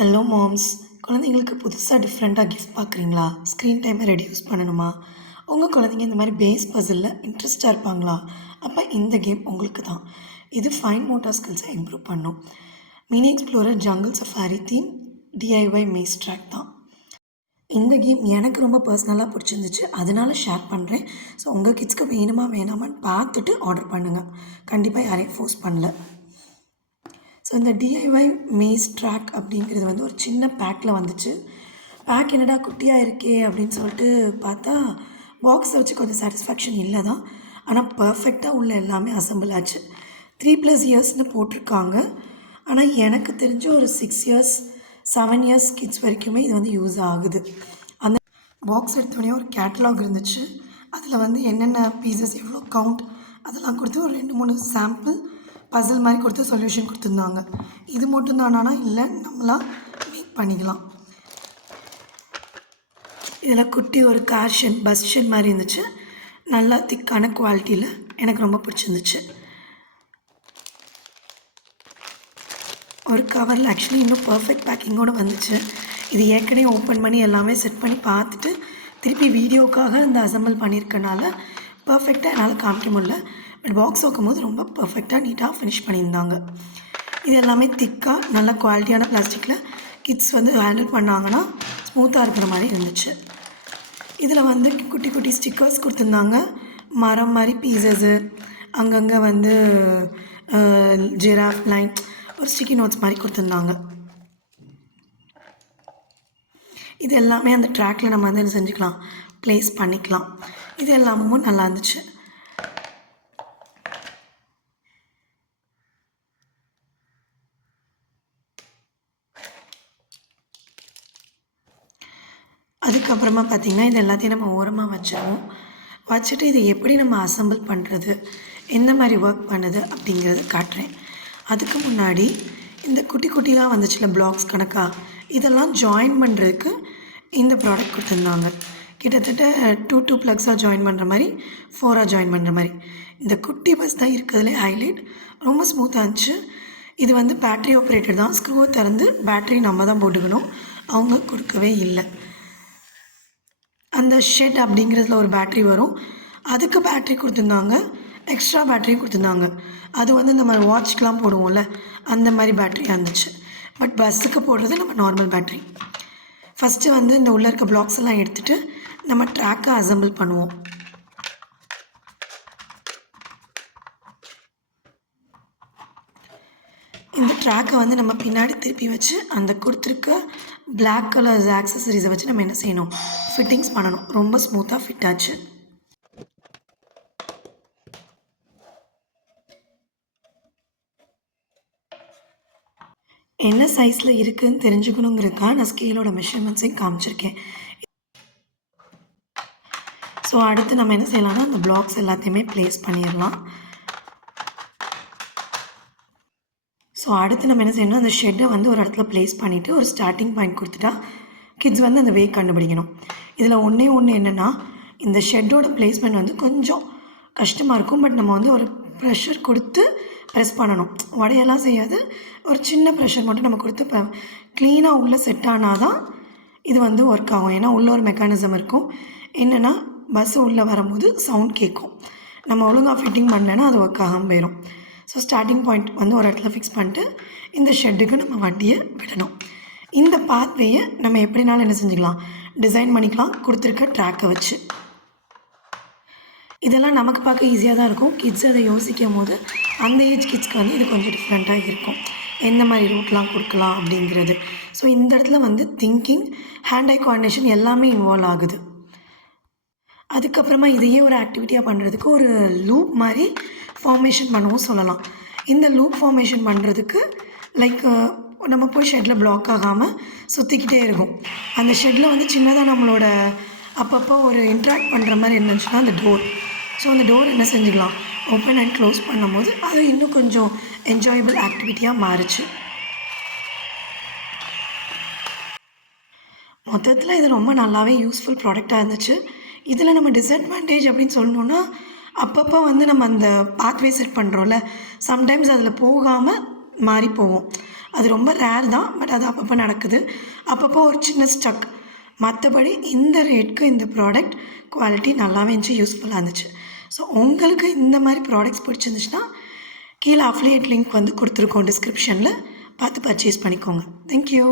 Hello moms. குழந்தைங்களுக்கு புதுசாக டிஃப்ரெண்ட்டாக கிஃப்ட் பார்க்குறீங்களா? ஸ்க்ரீன் டைமை ரெடியூஸ் பண்ணணுமா? உங்கள் குழந்தைங்க இந்த மாதிரி பேஸ் பசிலில் இன்ட்ரெஸ்ட்டாக இருப்பாங்களா? அப்போ இந்த கேம் உங்களுக்கு தான். இது ஃபைன் மோட்டார் ஸ்கில்ஸை இம்ப்ரூவ் பண்ணும். Mini explorer jungle safari theme DIY maze track தான். இந்த கேம் எனக்கு ரொம்ப பர்சனலாக பிடிச்சிருந்துச்சு, அதனால ஷேர் பண்ணுறேன். ஸோ உங்கள் கிட்ஸ்க்கு வேணுமா வேணாமான்னு பார்த்துட்டு ஆர்டர் பண்ணுங்கள். கண்டிப்பாக யாரையும் ஃபோர்ஸ் பண்ணல. ஸோ இந்த டிஐஒய் மேஸ் ட்ராக் அப்படிங்கிறது வந்து ஒரு சின்ன பேக்கில் வந்துச்சு. பேக் என்னடா குட்டியாக இருக்கே அப்படின்னு சொல்லிட்டு பார்த்தா பாக்ஸை வச்சு கொஞ்சம் சாட்டிஸ்ஃபேக்ஷன் இல்லை தான். ஆனால் பர்ஃபெக்டாக உள்ள எல்லாமே அசம்பிள் ஆச்சு. 3+ இயர்ஸ்னு போட்டிருக்காங்க. ஆனால் எனக்கு தெரிஞ்ச ஒரு 6 இயர்ஸ் 7 இயர்ஸ் கிட்ஸ் வரைக்குமே இது வந்து யூஸ் ஆகுது. அந்த பாக்ஸ் எடுத்தோடனே ஒரு கேட்டலாக் இருந்துச்சு. அதில் வந்து என்னென்ன பீசஸ் எவ்வளோ கவுண்ட் அதெல்லாம் கொடுத்து ஒரு 2-3 சாம்பிள் பசில் மாதிரி கொடுத்து சொல்யூஷன் கொடுத்துருந்தாங்க. இது மட்டும் தானா? இல்லை, நம்மளாம் மேக் பண்ணிக்கலாம். இதில் குட்டி ஒரு கார் ஷெட் பஸ் ஷெட் மாதிரி இருந்துச்சு. நல்லா திக்கான குவாலிட்டியில் எனக்கு ரொம்ப பிடிச்சிருந்துச்சு. ஒரு கவரில் ஆக்சுவலி இன்னும் பர்ஃபெக்ட் பேக்கிங்கோடு வந்துச்சு. இது ஏற்கனவே ஓப்பன் பண்ணி எல்லாமே செட் பண்ணி பார்த்துட்டு திருப்பி வீடியோக்காக இந்த அசம்பிள் பண்ணியிருக்கனால பர்ஃபெக்டாக என்னால் காமிக்க முடியல. பட் பாக்ஸ் வைக்கும்போது ரொம்ப பர்ஃபெக்டாக நீட்டாக ஃபினிஷ் பண்ணியிருந்தாங்க. இது எல்லாமே திக்காக நல்ல குவாலிட்டியான பிளாஸ்டிக்கில் கிட்ஸ் வந்து ஹேண்டில் பண்ணாங்கன்னா ஸ்மூத்தாக இருக்கிற மாதிரி இருந்துச்சு. இதில் வந்து குட்டி குட்டி ஸ்டிக்கர்ஸ் கொடுத்துருந்தாங்க. மரம் மாதிரி பீசஸ்ஸு, அங்கங்கே வந்து ஜிராஃப் லைன், ஒரு ஸ்டிக்கி நோட்ஸ் மாதிரி கொடுத்துருந்தாங்க. இது எல்லாமே அந்த ட்ராக்கில் நம்ம வந்து செஞ்சுக்கலாம், ப்ளேஸ் பண்ணிக்கலாம். இது எல்லாமும் நல்லா இருந்துச்சு. அதுக்கப்புறமா பார்த்திங்கன்னா இது எல்லாத்தையும் நம்ம ஓரமாக வச்சுட்டு இதை எப்படி நம்ம அசம்பிள் பண்ணுறது, எந்த மாதிரி ஒர்க் பண்ணுது அப்படிங்கிறத காட்டுறேன். அதுக்கு முன்னாடி இந்த குட்டி குட்டிலாம் வந்துச்சுல பிளாக்ஸ் கணக்காக, இதெல்லாம் ஜாயின் பண்ணுறதுக்கு இந்த ப்ராடக்ட் கொடுத்துருந்தாங்க. கிட்டத்தட்ட 2 ப்ளக்ஸாக ஜாயின் பண்ணுற மாதிரி, 4ஆக ஜாயின் பண்ணுற மாதிரி. இந்த குட்டி பஸ் தான் இருக்கிறதுலே ஹைலைட். ரொம்ப ஸ்மூத்தாக இருந்துச்சு. இது வந்து பேட்ரி ஆப்ரேட்டட் தான். ஸ்க்ரூவை திறந்து பேட்ரி நம்ம தான் போட்டுக்கணும், அவங்க கொடுக்கவே இல்லை. அந்த ஷெட் அப்படிங்கிறதுல ஒரு பேட்ரி வரும், அதுக்கு பேட்ரி கொடுத்துருந்தாங்க. எக்ஸ்ட்ரா பேட்ரியும் கொடுத்துருந்தாங்க. அது வந்து நம்ம வாட்ச்க்கெலாம் போடுவோம்ல, அந்த மாதிரி பேட்ரியாக இருந்துச்சு. பட் பஸ்ஸுக்கு போடுறது நம்ம நார்மல் பேட்ரி. ஃபஸ்ட்டு வந்து இந்த உள்ளே இருக்க பிளாக்ஸ் எல்லாம் எடுத்துகிட்டு நம்ம ட்ராக்கை அசம்பிள் பண்ணுவோம். இந்த ட்ராக்கை வந்து நம்ம பின்னாடி திருப்பி வச்சு அந்த கொடுத்துருக்க பிளாக் கலர் ஆக்சசரிஸை வச்சு நம்ம என்ன செய்யணும், ஃபிட்டிங்ஸ் பண்ணணும். ரொம்ப ஸ்மூத்தாக ஃபிட் ஆச்சு. என்ன சைஸில் இருக்குதுன்னு தெரிஞ்சுக்கணுங்கிறதுக்காக நான் ஸ்கேலோட மெஷர்மெண்ட்ஸையும் காமிச்சிருக்கேன். ஸோ அடுத்து நம்ம என்ன செய்யலாம்னா அந்த பிளாக்ஸ் எல்லாத்தையுமே ப்ளேஸ் பண்ணிடலாம். ஸோ அடுத்து நம்ம என்ன செய்யணும், அந்த ஷெட்டை வந்து ஒரு இடத்துல ப்ளேஸ் பண்ணிவிட்டு ஒரு ஸ்டார்டிங் பாயிண்ட் கொடுத்துட்டா கிட்ஸ் வந்து அந்த வே கண்டுபிடிக்கணும். இதில் ஒன்றே ஒன்று என்னென்னா, இந்த ஷெட்டோட பிளேஸ்மெண்ட் வந்து கொஞ்சம் கஷ்டமாக இருக்கும். பட் நம்ம வந்து ஒரு ப்ரெஷர் கொடுத்து ப்ரெஸ் பண்ணணும். உடையெல்லாம் செய்யாது, ஒரு சின்ன ப்ரெஷர் மட்டும் நம்ம கொடுத்து இப்போ க்ளீனாக உள்ளே செட் ஆனால் தான் இது வந்து ஒர்க் ஆகும். ஏன்னா உள்ளே ஒரு மெக்கானிசம் இருக்கும். என்னென்னா, பஸ்ஸு உள்ளே வரும்போது சவுண்ட் கேட்கும். நம்ம ஒழுங்காக ஃபிட்டிங் பண்ணலைன்னா அது ஒர்க் ஆகாமல் போயிடும். ஸோ ஸ்டார்டிங் பாயிண்ட் வந்து ஒரு இடத்துல ஃபிக்ஸ் பண்ணிட்டு இந்த ஷெட்டுக்கு நம்ம வண்டியை விடணும். இந்த பாத்வேயை நம்ம எப்படினாலும் என்ன செஞ்சுக்கலாம், டிசைன் பண்ணிக்கலாம் கொடுத்துருக்க ட்ராக்கை வச்சு. இதெல்லாம் நமக்கு பார்க்க ஈஸியாக தான் இருக்கும். கிட்ஸ் அதை யோசிக்கும் போது அந்த ஏஜ் கிட்ஸ்க்கு வந்து இது கொஞ்சம் டிஃப்ரெண்ட்டாக இருக்கும், எந்த மாதிரி ரூட்லாம் கொடுக்கலாம் அப்படிங்கிறது. ஸோ இந்த இடத்துல வந்து திங்கிங், ஹேண்ட் ஐ கோஆர்டினேஷன் எல்லாமே இன்வால்வ் ஆகுது. அதுக்கப்புறமா இதையே ஒரு ஆக்டிவிட்டியாக பண்ணுறதுக்கு ஒரு லூப் மாதிரி ஃபார்மேஷன் பண்ணவும் சொல்லலாம். இந்த லூப் ஃபார்மேஷன் பண்ணுறதுக்கு லைக் நம்ம போய் ஷெட்டில் பிளாக் ஆகாமல் சுற்றிக்கிட்டே இருக்கும். அந்த ஷெட்டில் வந்து சின்னதாக நம்மளோட அப்பப்போ ஒரு இன்ட்ராக்ட் பண்ணுற மாதிரி இருந்துச்சுன்னா அந்த டோர். ஸோ அந்த டோர் என்ன செஞ்சுக்கலாம், ஓப்பன் அண்ட் க்ளோஸ் பண்ணும்போது அது இன்னும் கொஞ்சம் என்ஜாயபிள் ஆக்டிவிட்டியாக மாறுச்சு. மொத்தத்தில் இது ரொம்ப நல்லாவே யூஸ்ஃபுல் ப்ராடக்டாக இருந்துச்சு. இதில் நம்ம டிஸ்அட்வான்டேஜ் அப்படின்னு சொல்லணுன்னா, அப்பப்போ வந்து நம்ம அந்த பாத்வே செட் பண்ணுறோம்ல, சம்டைம்ஸ் அதில் போகாமல் மாறி போவோம். அது ரொம்ப ரேர் தான், பட் அது அப்பப்போ நடக்குது. அப்பப்போ ஒரு சின்ன ஸ்டக். மற்றபடி இந்த ரேட்க்கு இந்த ப்ராடக்ட் குவாலிட்டி நல்லாவே இருந்துச்சு, யூஸ்ஃபுல்லாக இருந்துச்சு. ஸோ உங்களுக்கு இந்த மாதிரி ப்ராடக்ட்ஸ் பிடிச்சிருந்துச்சுன்னா கீழே அஃபிலியேட் லிங்க் வந்து கொடுத்துருக்கோம் டிஸ்கிரிப்ஷனில், பார்த்து பர்ச்சேஸ் பண்ணிக்கோங்க. தேங்க்யூ.